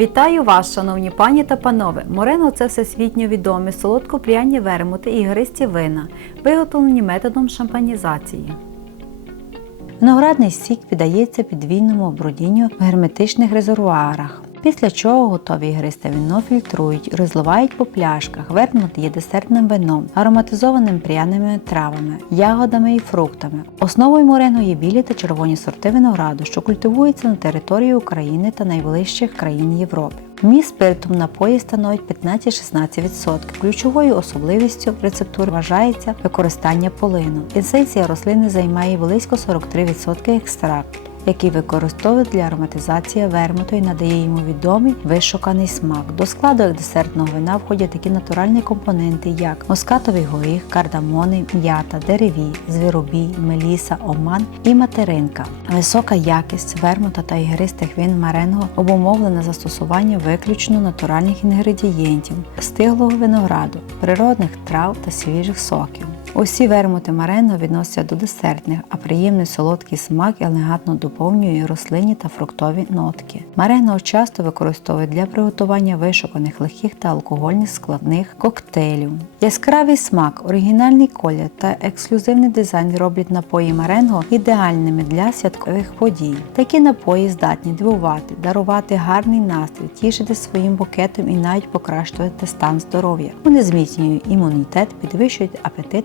Вітаю вас, шановні пані та панове! Морено це всесвітньо відомі солодкопряні вермути і ігристі вина, виготовлені методом шампанізації. Виноградний сік піддається підвійному обрудінню в герметичних резервуарах. Після чого готові ігристе вино фільтрують, розливають по пляшках. Вермут є десертним вином, ароматизованим пряними травами, ягодами і фруктами. Основою морено є білі та червоні сорти винограду, що культивуються на території України та найближчих країн Європи. Вміст спирту в напої становить 15-16%. Ключовою особливістю рецептури вважається використання полину. Есенція рослини займає близько 43% екстракту який використовують для ароматизації вермуту і надає йому відомий вишуканий смак. До складу десертного вина входять такі натуральні компоненти, як москатовий горіх, кардамони, м'ята, дереві, звіробій, меліса, оман і материнка. Висока якість вермута та ігристих вин маренго обумовлена застосуванням виключно натуральних інгредієнтів, стиглого винограду, природних трав та свіжих соків. Усі вермути марено відносяться до десертних, а приємний солодкий смак елегантно доповнює рослинні та фруктові нотки. Марено часто використовують для приготування вишуканих легких та алкогольних складних коктейлів. Яскравий смак, оригінальний колір та ексклюзивний дизайн роблять напої маренго ідеальними для святкових подій. Такі напої здатні дивувати, дарувати гарний настрій, тішити своїм букетом і навіть покращувати стан здоров'я. Вони зміцнюють імунітет, підвищують апетит